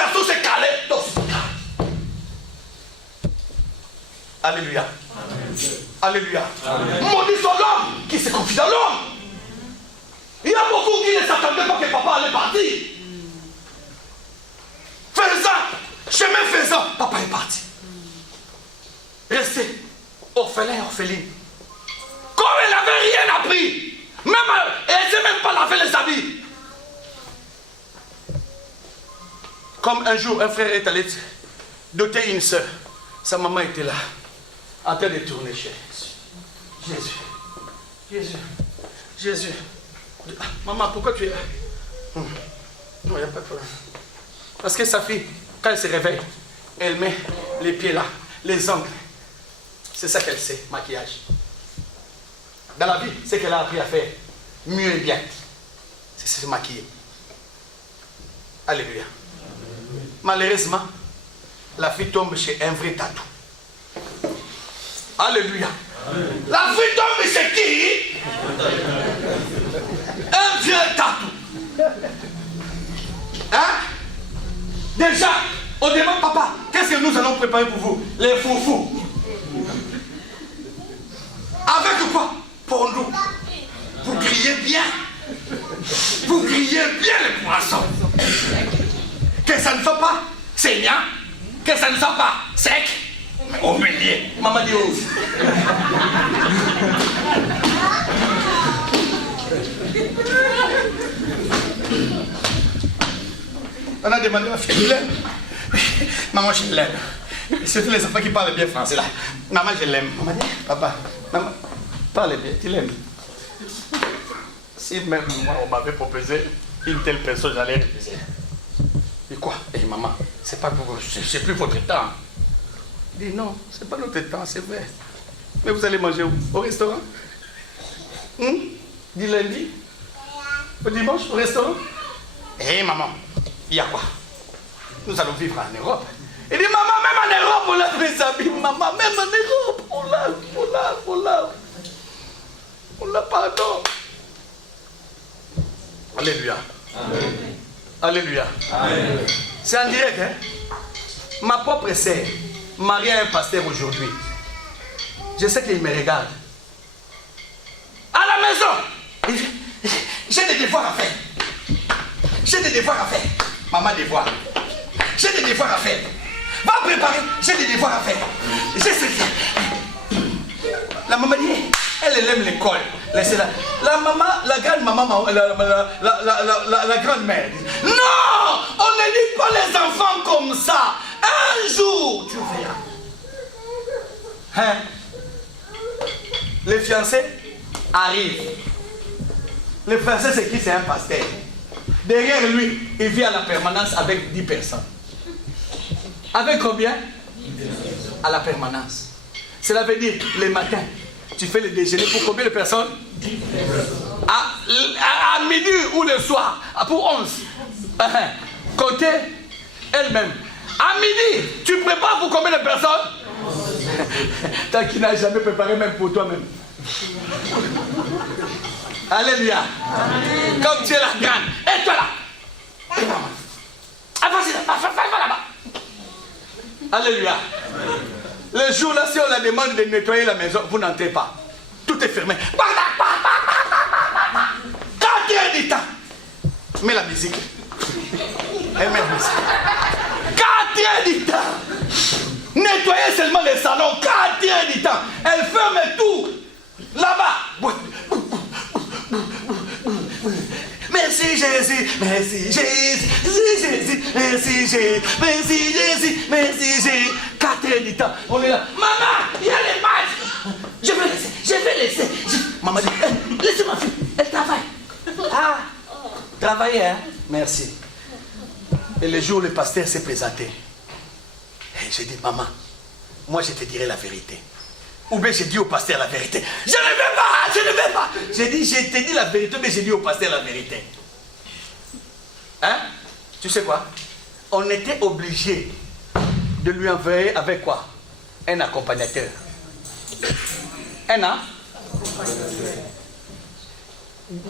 génération s'est calée, donc c'est calme. Alléluia. Amen. Alléluia. Amen. Maudit soit l'homme qui se confie dans l'homme. Il y a beaucoup qui ne s'attendaient pas que papa allait partir. Faisant, chemin faisant, papa est parti. Resté orphelin, orpheline. Comme elle n'avait rien appris, même elle ne sait même pas laver les habits. Comme un jour, un frère est allé doter une soeur. Sa maman était là, en train de tourner chez Jésus. Jésus. Jésus. Ah, maman, pourquoi tu es là? Non, il n'y a pas de problème. Parce que sa fille, quand elle se réveille, elle met les pieds là, les ongles. C'est ça qu'elle sait, maquillage. Dans la vie, c'est qu'elle a appris à faire mieux et bien. C'est se maquiller. Alléluia. Malheureusement, la fille tombe chez un vrai tatou. Alléluia. Amen. La fille tombe chez qui? Un vieux tatou. Hein? Déjà, on demande papa, qu'est-ce que nous allons préparer pour vous? Les foufous. Avec quoi? Pour nous. Vous criez bien. Vous criez bien les poissons. Que ça ne soit pas saignant, que ça ne soit pas sec, mais au milieu. Maman dit oh. On a demandé à ma fille, tu l'aimes? Maman, je l'aime. Surtout les enfants qui parlent bien français là. Maman, je l'aime. Maman dit, papa, maman, parle bien, tu l'aimes. Si même moi, on m'avait proposé une telle personne, j'allais refuser. Et quoi? Et maman, c'est pas pour, c'est plus votre temps. Il dit non, c'est pas notre temps, c'est vrai. Mais vous allez manger où? Au restaurant? Du lundi? Au dimanche, au restaurant? Eh maman, il y a quoi? Nous allons vivre en Europe. Il dit maman, même en Europe, on lave les habits. Maman, même en Europe, on lave. On l'a pardon. Alléluia. Amen. Alléluia. Amen. C'est en direct, hein? Ma propre sœur, mariée à un pasteur aujourd'hui. Je sais qu'il me regarde. À la maison, j'ai des devoirs à faire. J'ai des devoirs à faire. Maman, devoirs. J'ai des devoirs à faire. Va préparer, j'ai des devoirs à faire. La maman dit, elle aime l'école. Laissez-la. La maman, la grande-maman, la grande-mère. Non, on ne dit pas les enfants comme ça. Un jour, tu verras. Hein? Les fiancés arrivent. Le fiancé, c'est qui? C'est un pasteur. Derrière lui, il vit à la permanence avec 10 personnes. Avec combien? À la permanence. Cela veut dire, le matin, tu fais le déjeuner pour combien de personnes? 10 personnes. À midi ou le soir, pour 11. Côté elle-même. À midi, tu prépares pour combien de personnes? Tant qu'il n'a jamais préparé même pour toi-même. Alléluia. Amen. Comme tu es la grande. Et toi là. Vas-y, va là-bas. Alléluia. Le jour là, si on la demande de nettoyer la maison, vous n'entrez pas. Tout est fermé. 4 heures du temps. Mets la musique. Elle met la musique. 4 heures du temps. Nettoyer seulement les salons. 4 heures du temps. Elle ferme tout. Là-bas. Merci Jésus, merci Jésus, Jésus, merci Jésus, merci Jésus, merci Jésus. 4 heures du temps, on est là. Maman, il y a les matchs. Je vais laisser. Maman dit, laissez ma fille, elle travaille. Ah, travailler, hein? Merci. Et le jour où le pasteur s'est présenté, et j'ai dit, maman, moi je te dirai la vérité. Ou bien j'ai dit au pasteur la vérité. Je ne vais pas. J'ai dit, je t'ai dit la vérité, mais j'ai dit au pasteur la vérité. Hein? Tu sais quoi? On était obligé de lui envoyer avec quoi? Un accompagnateur. Un an? 2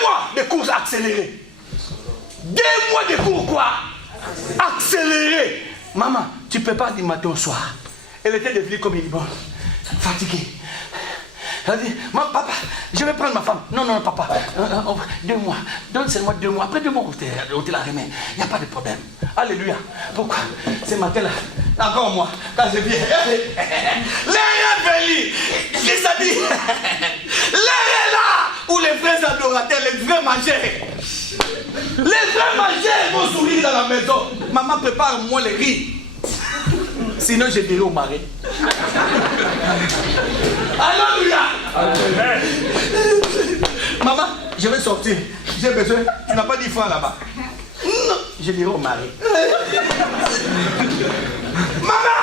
mois de cours accélérés. 2 mois de cours quoi? Accélérés. accéléré. Maman, tu ne peux pas du matin au soir. Elle était devenue comme une bonne, fatiguée. Elle a dit, papa, je vais prendre ma femme. Non, non, papa, 2 mois. Donne seulement 2 mois. Après 2 mois, on te la remet. Il n'y a pas de problème. Alléluia. Pourquoi? Ce matin-là, encore moi, quand je viens, l'air est qui ça dit? L'air est là où les vrais adorateurs, les vrais mangeurs. Les vrais mangeurs vont sourire dans la maison. Maman, prépare-moi les riz. Sinon, je dirai au mari. Alléluia. Maman, je vais sortir. J'ai besoin. Tu n'as pas 10 francs là-bas. Non, je dirai au mari. Maman,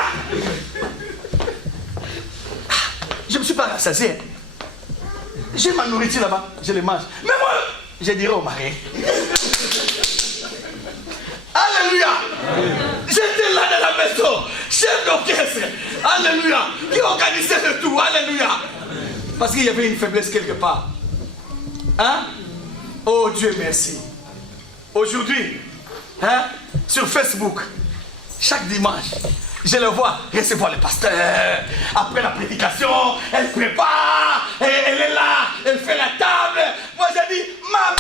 je ne me suis pas rassasié. J'ai ma nourriture là-bas, je les mange. Mais moi, je dirai au mari. Alléluia. J'étais là dans la maison, chef d'orchestre. Alléluia. Qui organisait le tout. Alléluia. Parce qu'il y avait une faiblesse quelque part. Hein? Oh Dieu merci. Aujourd'hui, hein, sur Facebook, chaque dimanche, je le vois recevoir le pasteur. Après la prédication, elle prépare, elle est là, elle fait la table. Moi j'ai dit, maman,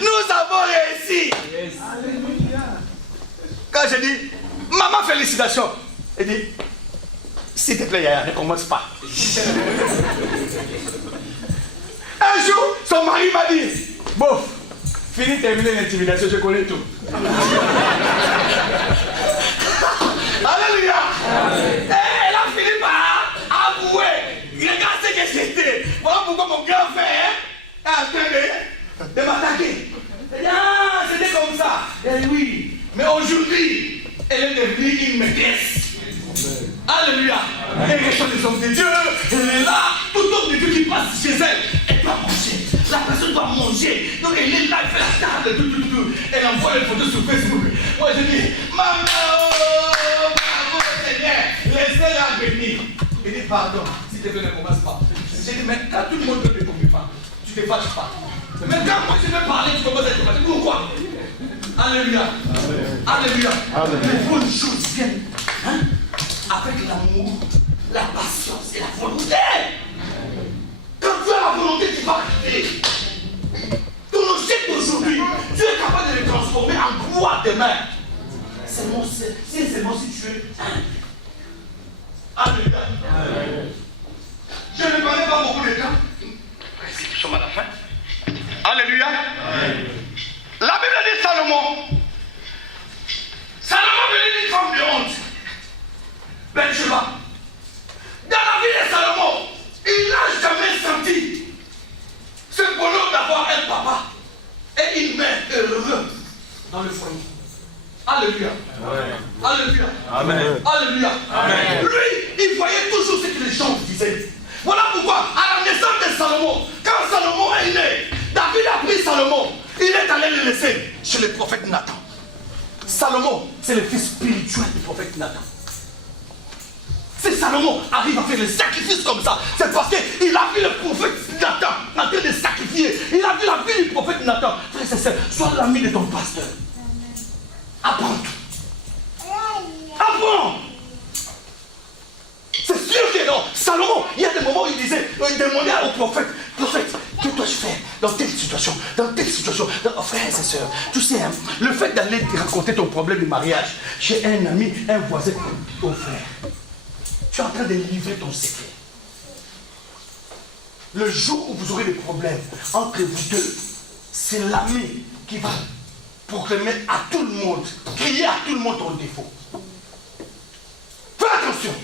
nous avons réussi. Yes. Quand je dis, maman, félicitations, elle dit, s'il te plaît, Yaya, ne commence pas. Un jour, son mari m'a dit, bof, fini, terminer l'intimidation, je connais tout. Alléluia. Elle a fini par avouer. Regarde ce que j'étais. Voilà pourquoi mon grand frère est en train de m'attaquer. Ah, c'était comme ça. Et oui, mais aujourd'hui, elle est devenue une maîtresse. Alléluia. Elle reçoit les hommes de Dieu. Elle est là. Tout homme de Dieu qui passe chez elle, elle doit manger. La personne doit manger. Donc elle est là, elle fait la table, tout. Elle envoie les photos sur Facebook. Moi je dis, maman, bravo Seigneur, laissez-la venir. Elle dit, pardon, s'il te plaît, ne commence pas. J'ai dit, mais quand tout le monde te comprend pas, tu ne te fâches pas. Mais quand moi je vais parler, tu commences à te fâcher. Pourquoi? Alléluia. Alléluia. Les bonnes choses viennent, hein, avec l'amour, la patience et la volonté. Quand tu as la volonté, tu vas quitter. Ton objectif d'aujourd'hui, tu es capable de le transformer en gloire demain. Seulement si tu es un. Alléluia. Je ne parlais pas beaucoup de temps. Nous sommes à la fin. Alléluia. La Bible dit Salomon. Salomon venait d'une femme de honte. Bathsheba. Dans la vie de Salomon, il n'a jamais senti ce bonheur d'avoir un papa et une mère heureux dans le foyer. Alléluia. Alléluia. Amen. Alléluia. Amen. Lui, il voyait toujours ce que les gens disaient. Voilà pourquoi, à la naissance de Salomon, quand Salomon est né, David a pris Salomon. Il est allé le laisser chez le prophète Nathan. Salomon, c'est le fils spirituel du prophète Nathan. Si Salomon arrive à faire le sacrifice comme ça, c'est parce qu'il a vu le prophète Nathan en train de sacrifier. Il a vu la vie du prophète Nathan. Frère et sœur, sois l'ami de ton pasteur. Apprends tout. Apprends. C'est sûr que non. Salomon, il y a des moments où il disait, il demandait au prophète, que dois-je faire dans telle situation, frères et sœurs, tu sais, hein, le fait d'aller te raconter ton problème de mariage chez un ami, un voisin, ton frère, tu es en train de livrer ton secret. Le jour où vous aurez des problèmes entre vous deux, c'est l'ami qui va proclamer à tout le monde, crier à tout le monde ton défaut. Fais attention.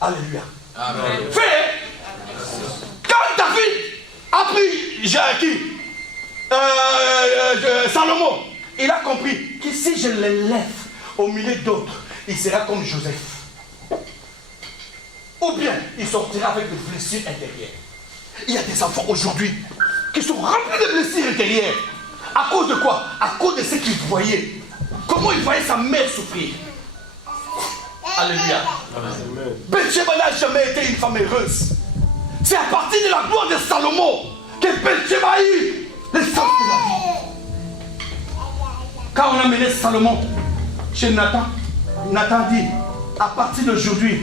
Alléluia. Amen. Fais. Quand David a pris Salomon, il a compris que si je l'élève au milieu d'autres, il sera comme Joseph. Ou bien il sortira avec des blessures intérieures. Il y a des enfants aujourd'hui qui sont remplis de blessures intérieures. À cause de quoi? À cause de ce qu'ils voyaient. Comment il voyait sa mère souffrir. Alléluia. Bathsheba n'a jamais été une femme heureuse. C'est à partir de la gloire de Salomon que Bathsheba a eu l'essence de la vie. Quand on a mené Salomon chez Nathan, Nathan dit, à partir d'aujourd'hui,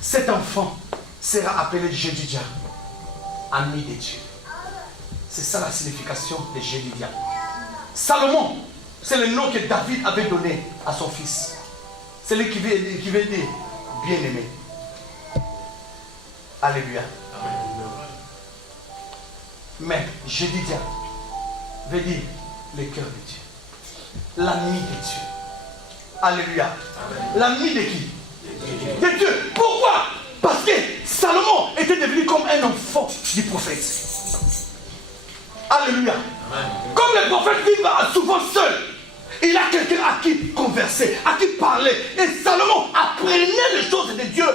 cet enfant sera appelé Jédidia, ami de Dieu. C'est ça la signification de Jédidia. Salomon, c'est le nom que David avait donné à son fils. C'est lui qui veut dire bien-aimé. Alléluia. Mais Jédidia veut dire le cœur de Dieu. L'ami de Dieu. Alléluia. L'ami de qui? De Dieu. Pourquoi? Parce que Salomon était devenu comme un enfant du prophète. Alléluia. Comme les prophètes vivent souvent seuls, il a quelqu'un à qui converser, à qui parler. Et Salomon apprenait les choses de Dieu.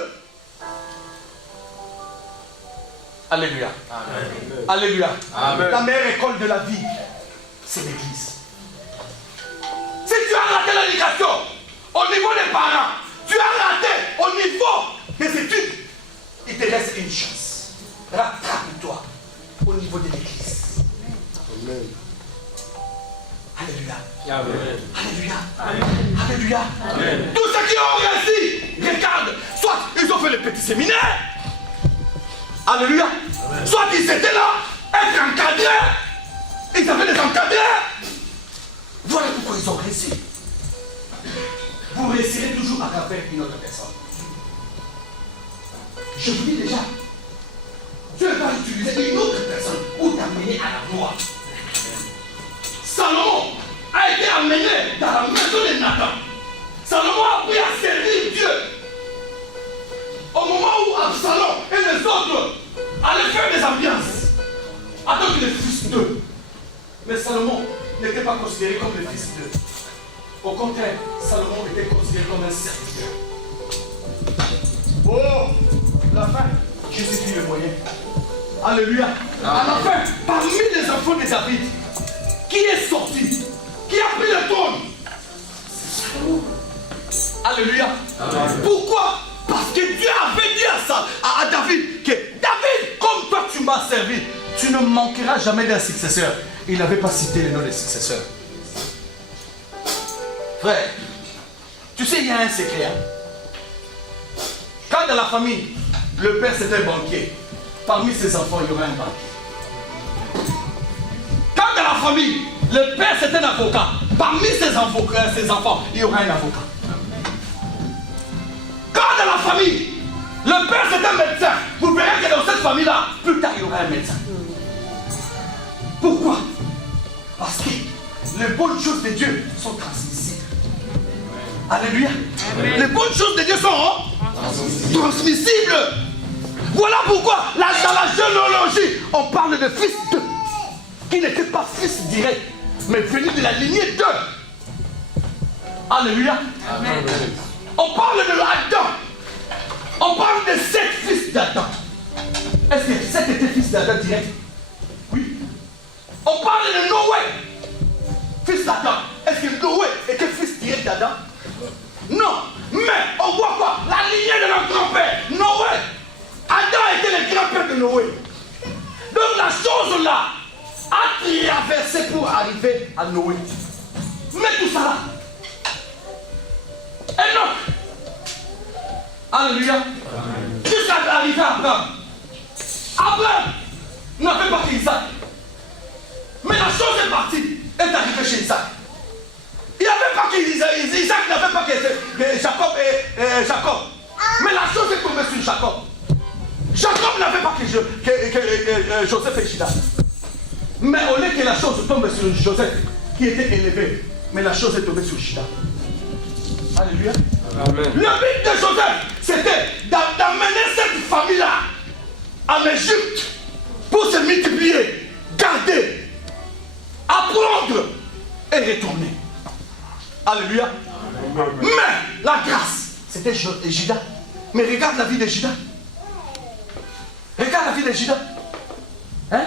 Alléluia. Amen. Alléluia. Amen. La meilleure école de la vie, c'est l'église. Si tu as raté l'éducation au niveau des parents, tu as raté au niveau des études, il te reste une chance. Rattrape-toi au niveau de l'église. Amen. Alléluia. Amen. Alléluia. Amen. Alléluia. Amen. Tous ceux qui ont réussi, regarde, soit ils ont fait le petit séminaire. Alléluia. Amen. Soit ils étaient là, être encadrés. Ils avaient des encadrés. Voilà pourquoi ils ont réussi. Vous réussirez toujours à travers une autre personne. Je vous dis déjà, Dieu va utiliser une autre personne pour t'amener à la gloire. Salomon a été amené dans la maison de Nathan. Salomon a appris à servir Dieu. Au moment où Absalom et les autres allaient faire des ambiances, en tant que le fils d'eux. Mais Salomon n'était pas considéré comme le fils d'eux. Au contraire, Salomon était considéré comme un serviteur. Oh, la fin, justifie le moyen. Alléluia. À la fin, parmi les enfants de David, qui est sorti, qui a pris le trône, c'est Salomon. Alléluia. Amen. Pourquoi? Parce que Dieu avait dit à David que David, comme toi tu m'as servi, tu ne manqueras jamais d'un successeur. Il n'avait pas cité le nom des successeurs. Frère, tu sais, il y a un secret. Hein? Quand dans la famille, le père c'était banquier, parmi ses enfants, il y aurait un banquier. Quand dans la famille, le père c'était un avocat, parmi ses enfants, il y aurait un avocat. Quand dans la famille, le père c'est un médecin, vous verrez que dans cette famille-là, plus tard il y aura un médecin. Pourquoi? Parce que les bonnes choses de Dieu sont transmissibles. Alléluia. Amen. Les bonnes choses de Dieu sont transmissibles. Voilà pourquoi dans la généalogie, on parle de fils d'eux, qui n'était pas fils direct, mais venu de la lignée d'eux. Alléluia. Amen. On parle de Adam. On parle de 7 fils d'Adam. Est-ce que 7 étaient fils d'Adam direct? Oui. On parle de Noé, fils d'Adam. Est-ce que Noé était fils direct d'Adam? Non. Mais on voit quoi? La lignée de notre grand-père, Noé. Adam était le grand-père de Noé. Donc la chose là a traversé pour arriver à Noé. Mais tout ça là. Et non. Alléluia. Jusqu'à arriver à Abraham. Abraham n'avait pas qu'Isaac. Mais la chose est partie. Elle est arrivée chez Isaac. Il n'y avait pas qu'Isaac. Isaac n'avait pas que Jacob et Jacob. Mais la chose est tombée sur Jacob. Jacob n'avait pas que Joseph et Judas. Mais au lieu que la chose tombe sur Joseph, qui était élevé, mais la chose est tombée sur Judas. Alléluia. Amen. Le but de Joseph, c'était d'amener cette famille-là en Égypte pour se multiplier, garder, apprendre et retourner. Alléluia. Amen. Mais la grâce, c'était Judas. Mais regarde la vie de Judas. Regarde la vie de Judas. Hein?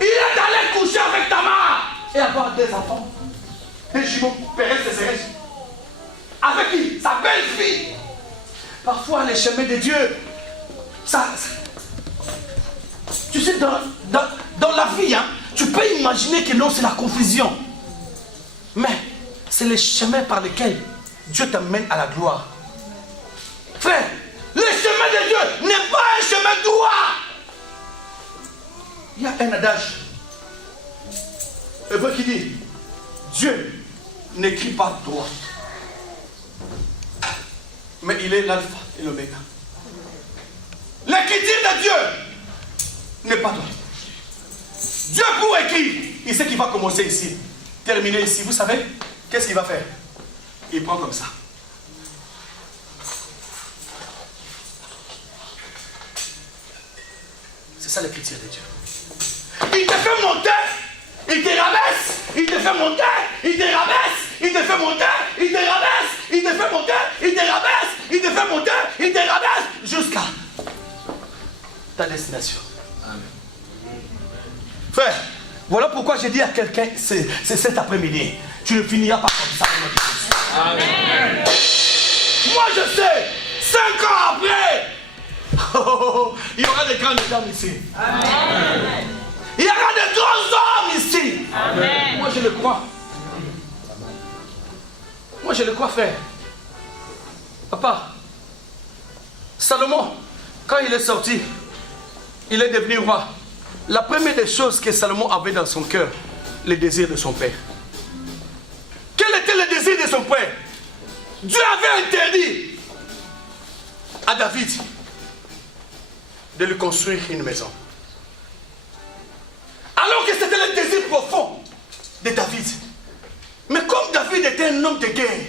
Il est allé coucher avec Tamar et avoir des enfants. Des jumeaux, Pérez et Zérès. Avec qui? Sa belle-fille. Parfois, les chemins de Dieu, ça tu sais, dans la vie, hein, tu peux imaginer que non, c'est la confusion. Mais c'est le chemin par lequel Dieu t'amène à la gloire. Frère, le chemin de Dieu n'est pas un chemin droit. Il y a un adage hébreu qui dit, Dieu n'écrit pas droit, mais il est l'alpha et l'oméga. L'écriture de Dieu n'est pas droit. Dieu pour écrire, il sait qu'il va commencer ici, terminer ici. Vous savez, qu'est-ce qu'il va faire? Il prend comme ça. C'est ça l'écriture de Dieu. Il te fait monter, il te rabaisse, il te fait monter, il te rabaisse, il te fait monter, il te rabaisse, il te fait monter, il te rabaisse, il te fait monter, il te rabaisse, jusqu'à ta destination. Amen. Frère, voilà pourquoi j'ai dit à quelqu'un, c'est cet après-midi, tu ne finiras pas comme ça. Amen. Moi je sais, 5 ans après, il y aura des grandes dames ici. Amen. Il y aura de grands hommes ici. Amen. Moi je le crois. Moi je le crois, frère. Papa, Salomon, quand il est sorti, il est devenu roi. La première des choses que Salomon avait dans son cœur, le désir de son père. Quel était le désir de son père? Dieu avait interdit à David de lui construire une maison. Alors que c'était le désir profond de David. Mais comme David était un homme de guerre,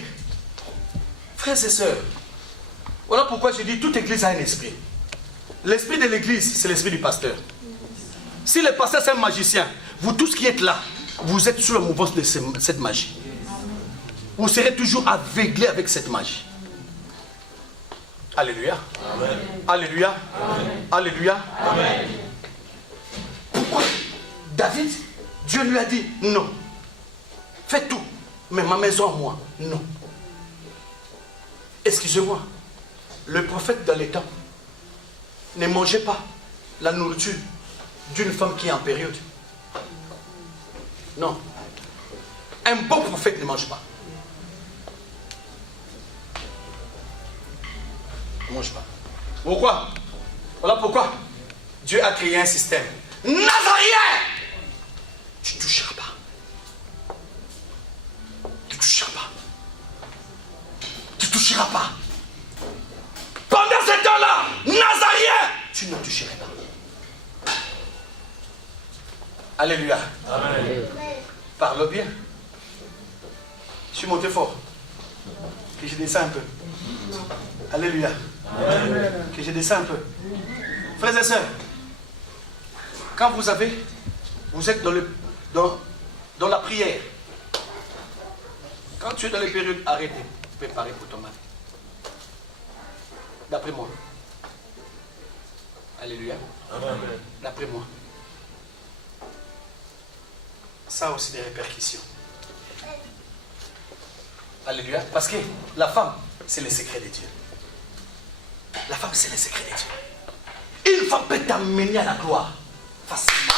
frères et sœurs, voilà pourquoi je dis toute église a un esprit. L'esprit de l'église, c'est l'esprit du pasteur. Si le pasteur c'est un magicien, vous tous qui êtes là, vous êtes sous la mouvance de cette magie. Vous serez toujours aveuglés avec cette magie. Alléluia. Amen. Alléluia. Amen. Alléluia. Amen. Pourquoi David, Dieu lui a dit non. Fais tout, mais ma maison à moi, non. Excusez-moi, le prophète dans les temps ne mangeait pas la nourriture d'une femme qui est en période. Non. Un bon prophète ne mange pas. Ne mange pas. Pourquoi? Voilà pourquoi Dieu a créé un système. Nazarien! Tu ne toucheras pas. Tu ne toucheras pas. Tu ne toucheras pas. Pendant ce temps-là, Nazarien, tu ne toucheras pas. Alléluia. Amen. Parle bien. Je suis monté fort. Que je descends un peu. Alléluia. Amen. Que je descends un peu. Frères et sœurs, quand vous êtes dans la prière, quand tu es dans les périodes arrêtées, préparez pour ton mari. D'après moi. Alléluia. Amen. D'après moi. Ça a aussi des répercussions. Alléluia. Parce que la femme, c'est le secret de Dieu. La femme, c'est le secret de Dieu. Une femme peut t'amener à la gloire facilement.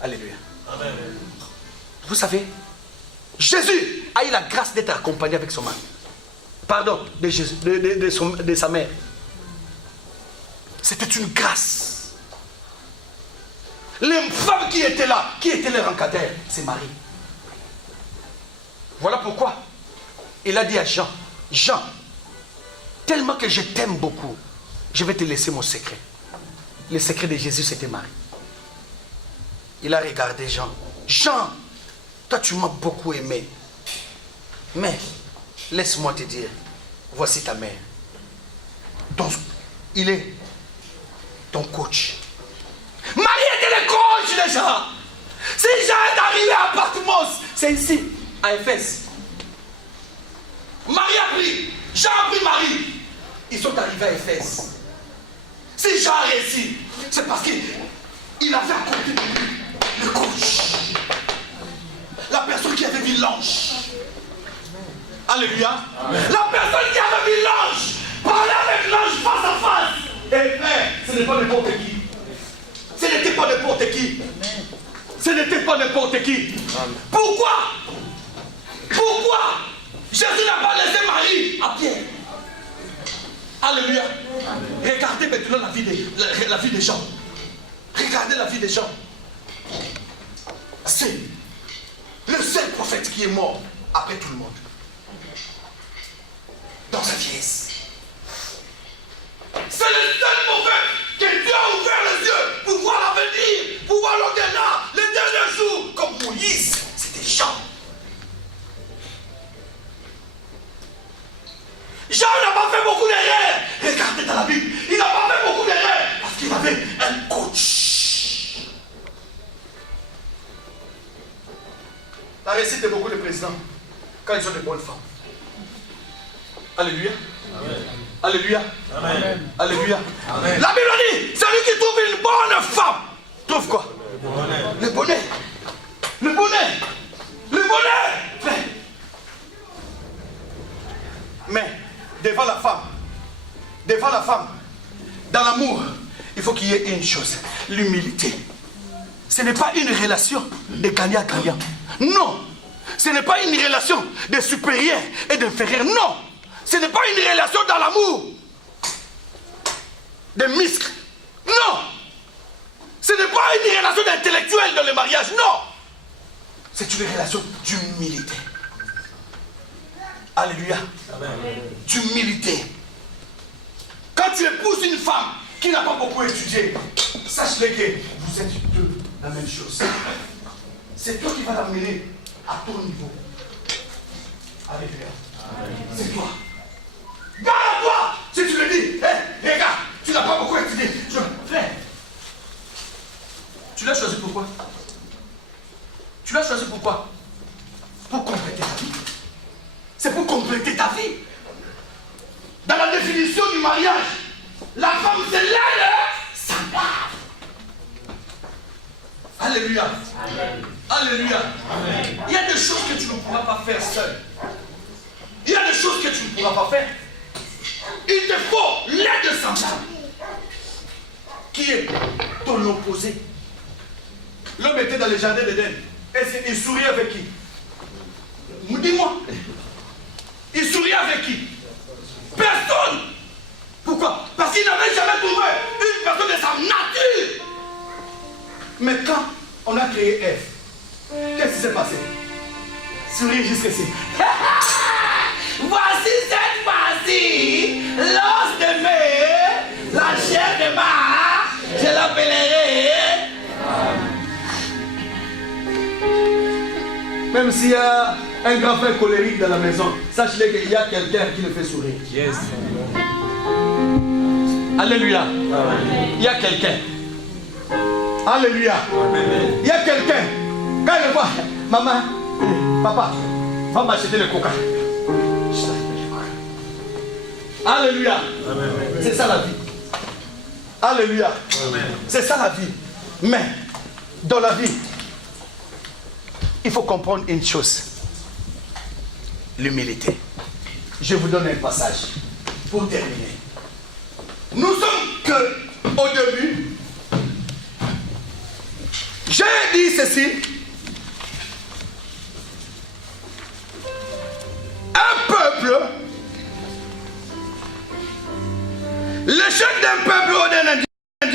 Alléluia. Amen. Vous savez, Jésus a eu la grâce d'être accompagné avec son mari. Pardon, de sa mère. C'était une grâce. Les femmes qui étaient là, qui étaient les rencadreurs, c'est Marie. Voilà pourquoi il a dit à Jean, Jean, tellement que je t'aime beaucoup, je vais te laisser mon secret. Le secret de Jésus, c'était Marie. Il a regardé Jean. Jean, toi tu m'as beaucoup aimé. Mais, laisse-moi te dire, voici ta mère. Il est ton coach. Marie était le coach de Jean. Si Jean est arrivé à Patmos, c'est ici, à Éphèse. Marie a pris, Jean a pris Marie. Ils sont arrivés à Éphèse. Si Jean a réussi, c'est parce qu'il avait à côté de lui le coach. La personne qui avait vu l'ange. Alléluia. Amen. La personne qui avait vu l'ange, parler avec l'ange face à face. Et frère, ce n'est pas n'importe qui. Ce n'était pas n'importe qui. Ce n'était pas n'importe qui. Pourquoi Jésus n'a pas laissé Marie à Pierre? Alléluia. Regardez maintenant la vie des gens. Regardez la vie des gens. C'est le seul prophète qui est mort après tout le monde. Dans sa vieillesse. C'est le seul prophète que Dieu a ouvert les yeux pour voir l'avenir, pour voir l'au-delà, les derniers jours, comme Moïse, c'était Jean. Jean n'a pas fait beaucoup d'erreurs. Regardez dans la Bible, il n'a pas fait beaucoup d'erreurs parce qu'il avait un coach. La réussite de beaucoup de présidents, quand ils ont de bonnes femmes. Alléluia. Amen. Alléluia. Amen. Alléluia. Amen. La Bible dit, celui qui trouve une bonne femme, trouve quoi? Le bonheur. Le bonheur. Le bonheur. Frère. Mais, devant la femme, dans l'amour, il faut qu'il y ait une chose, l'humilité. Ce n'est pas une relation de gagnant-gagnant. Non. Ce n'est pas une relation de supérieur et d'inférieur. Non. Ce n'est pas une relation dans l'amour de muscles. Non. Ce n'est pas une relation d'intellectuel dans le mariage. Non. C'est une relation d'humilité. Alléluia. D'humilité. Quand tu épouses une femme qui n'a pas beaucoup étudié, sache-le que vous êtes deux la même chose. C'est toi qui vas l'amener à ton niveau. Alléluia. C'est toi. Garde-toi. Si tu le dis, hé, regarde, tu n'as pas beaucoup étudié. Frère, tu l'as choisi pourquoi? Tu l'as choisi pourquoi? Pour compléter ta vie. C'est pour compléter ta vie. Dans la définition du mariage, la femme c'est l'aide semblable. Alléluia. Amen. Alléluia. Amen. Il y a des choses que tu ne pourras pas faire seul. Il y a des choses que tu ne pourras pas faire. Il te faut l'aide semblable. Qui est ton opposé? L'homme était dans le jardin d'Éden. Et il sourit avec qui? Dis-moi. Il sourit avec qui? Personne. Pourquoi? Parce qu'il n'avait jamais trouvé une personne de sa nature. Mais quand on a créé Ève, qu'est-ce qui s'est passé? Souris jusqu'ici. Voici cette fois-ci, l'os de mer, la chair de mar, je l'appellerai. Même s'il y a un grand frère colérique dans la maison, sache-le qu'il y a quelqu'un qui le fait sourire. Yes. Alléluia. Amen. Il y a quelqu'un. Alléluia. Amen. Il y a quelqu'un. Quand il le voit, maman, papa, va m'acheter le coca. Alléluia. C'est ça la vie. Alléluia. C'est ça la vie. Mais, dans la vie, il faut comprendre une chose. L'humilité. Je vous donne un passage pour terminer. Nous sommes que au début. J'ai dit ceci.